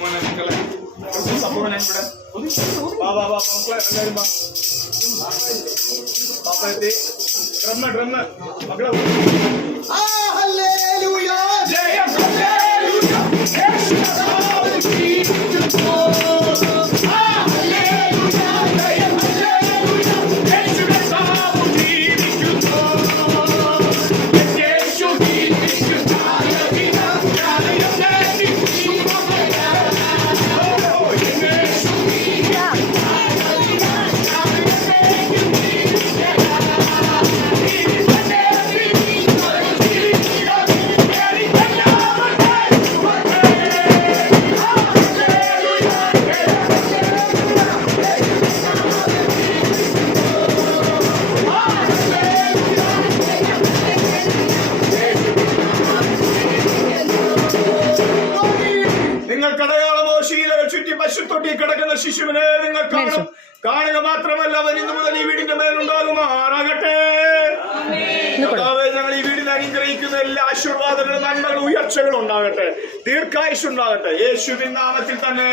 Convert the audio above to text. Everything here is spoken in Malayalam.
മോനെ മക്കളെ സംഭവം ഞാൻ ഇവിടെ എല്ലാവരും പാപ്പത്തി ഡ്രമ്മ മക്കളെ കിടക്കുന്ന ശിശുവിനെ നിങ്ങൾ കാണും. കാണുക മാത്രമല്ല അവൻ ഇന്നു മുതൽ ഈ വീടിന്റെ മേലുണ്ടാകുമാറാകട്ടെ. ഞങ്ങൾ ഈ വീടിൽ അനുഗ്രഹിക്കുന്ന എല്ലാ ആശീർവാദങ്ങളും നന്മകളും ഉയർച്ചകളും ഉണ്ടാകട്ടെ, ദീർഘായുഷ്ണ്ടാകട്ടെ യേശുവിൻ നാമത്തിൽ തന്നെ.